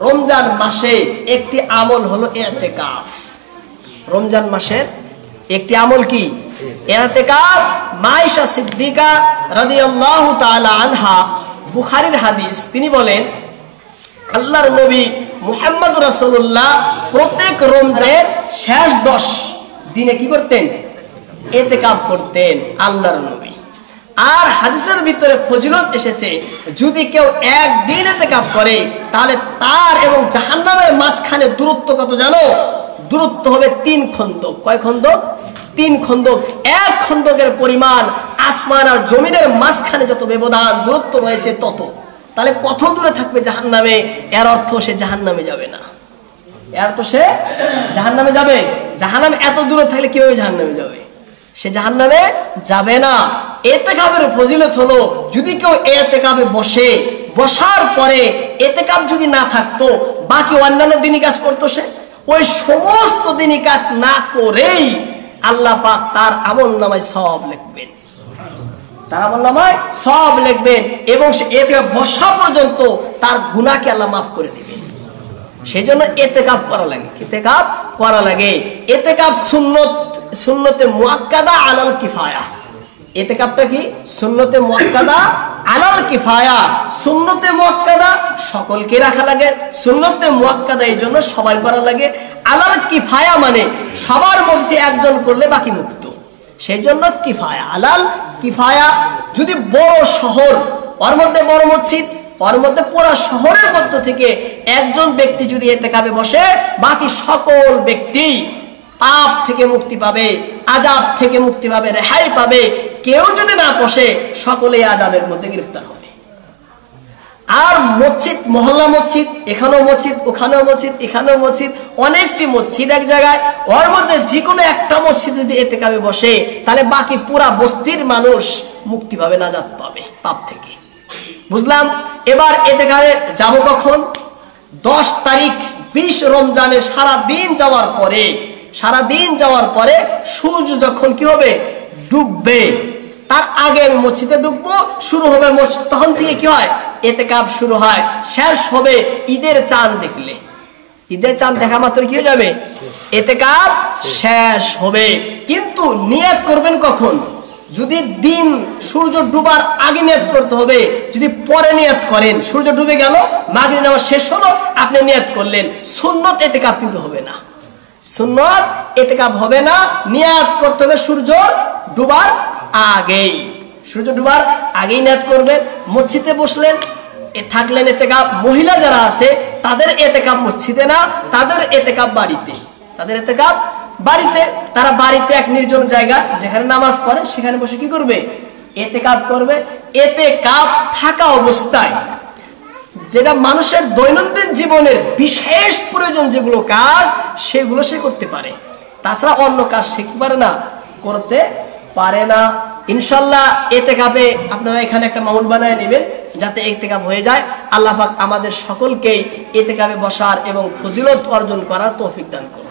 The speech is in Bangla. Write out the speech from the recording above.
রমজান মাসে একটি আমল হলো ইতিকাফ। রমজান মাসের একটি আমল কি? ইতিকাফ। মাইশা সিদ্দিকা রাদিয়াল্লাহু তাআলা আনহা, বুখারীর হাদিস, তিনি বলেন আল্লাহর নবী মুহাম্মদ রাসূলুল্লাহ প্রত্যেক রমজানের শেষ 10 দিনে কি করতেন? ইতিকাফ করতেন আল্লাহর নবী। আর হাদিসের ভিতরে ফজিলত এসেছে, যদি কেউ একদিন ইতিকাফ করে তাহলে তার এবং জাহান্নামের মাঝখানে দূরত্ব কত জানো? দূরত্ব হবে 3 খন্দক। কয় খন্দক? 3 খন্দক। এক খন্দকের পরিমাণ আসমান আর জমিনের মাঝখানে যত ব্যবধান দূরত্ব রয়েছে তত। তাহলে কত দূরে থাকবে জাহান্নামে? এর অর্থ সে জাহান্নামে যাবে না। এর অর্থ সে জাহান্নামে যাবে। জাহান্নাম এত দূরে থাকলে কিভাবে জাহান্নামে যাবে? সে জাহান্নামে যাবে না। ইতিকাফের ফজিলত হলো, যদি কেউ ইতিকাফে বসে, বসার পরে ইতিকাফ যদি না থাকতো, বাকি অন্যান্য দিনই কাজ করতো, সে ওই সমস্ত দিনই কাজ না করেই আল্লাহ পাক তার আমলনামায় সওয়াব লিখবেন। তার আমলনামায় সওয়াব লিখবেন এবং সে ইতিকাফ বসা পর্যন্ত তার গুনাহকে আল্লাহ মাফ করে দিবেন। সেই জন্য ইতিকাফ করা লাগে। ইতিকাফ করা লাগে। ইতিকাফ সুন্নত, সুন্নতে মুআক্কাদা আলাল কিফায়া। ইতিকাফটা কি? সুন্নতে মুআক্কাদা আলাল কিফায়া। সুন্নতে মুআক্কাদা সকলকে রাখা লাগে। সুন্নতে মুআক্কাদা এই জন্য সবার করা লাগে। আলাল কিফায়া মানে সবার মধ্যে একজন করলে বাকি মুক্ত, সেই জন্য কিফায়া, আলাল কিফায়া। যদি বড় শহর, ওর মধ্যে বড় মসজিদ, ওর মধ্যে পুরো শহরের মধ্য থেকে একজন ব্যক্তি যদি ইতিকাফে বসে, বাকি সকল ব্যক্তি পাপ থেকে মুক্তি পাবে, আযাব থেকে মুক্তি পাবে, রেহাই পাবে। কেউ যদি না বসে, সকলেই আযাবের মধ্যে গ্রেফতার হবে। আর মসজিদ, মহল্লা মসজিদ, এখানেও মসজিদ, ওখানেও মসজিদ, এখানেও মসজিদ, অনেকটি মসজিদ এক জায়গায়, ওর মধ্যে যে কোনো একটা মসজিদ যদি ইতিকাফে বসে, তাহলে বাকি পুরা বস্তির মানুষ মুক্তি পাবে, নাজাত পাবে পাপ থেকে। বুঝলাম? এবার ইতিকাফে যাব কখন? 10 তারিখ 20 রমজানের সারাদিন যাওয়ার পরে সূর্য যখন কি হবে? ডুববে। তার আগে আমি মসজিদে ঢুকবো, শুরু হবে মসজিদ, তখন থেকে কি হয়? ইতিকাফ শুরু হয়। শেষ হবে ঈদের চাঁদ দেখলে। ঈদের চাঁদ দেখা মাত্র কি হয়ে যাবে? ইতিকাফ শেষ হবে। কিন্তু নিয়ত করবেন কখন? যদি দিন সূর্য ডুবার আগে নিয়ত করতে হবে। যদি পরে নিয়ত করেন, সূর্য ডুবে গেল, মাগরিব নামাজ শেষ হলো, আপনি নিয়ত করলেন, সুন্নত ইতিকাফ কিন্তু হবে না। সুন্নত ইতিকাফ হবে না, নিয়ত করতে হবে সূর্য ডুবার আগেই। সূর্য ডুবার আগেই নিয়ত করবেন। মসজিদে বসলেন, থাকলেন ইতিকাফ। মহিলা যারা আছে তাদের ইতিকাফ মসজিদে না, তাদের ইতিকাফ বাড়িতে। তাদের ইতিকাফ বাড়িতে। তারা বাড়িতে এক নির্জন জায়গা যেখানে নামাজ পড়ে, সেখানে বসে কি করবে? ইতিকাফ করবে। ইতিকাফ থাকা অবস্থায় যেটা মানুষের দৈনন্দিন জীবনের বিশেষ প্রয়োজন যেগুলো কাজ, সেগুলো সে করতে পারে। তাছাড়া অন্য কাজ সে কি পারে না, করতে পারে না। ইনশাআল্লাহ ইতিকাফে আপনারা এখানে একটা মাউল বানায় নেবেন, যাতে ইতিকাফ হয়ে যায়। আল্লাহ পাক আমাদের সকলকেই ইতিকাফে বসার এবং ফজিলত অর্জন করার তৌফিক দান করুন।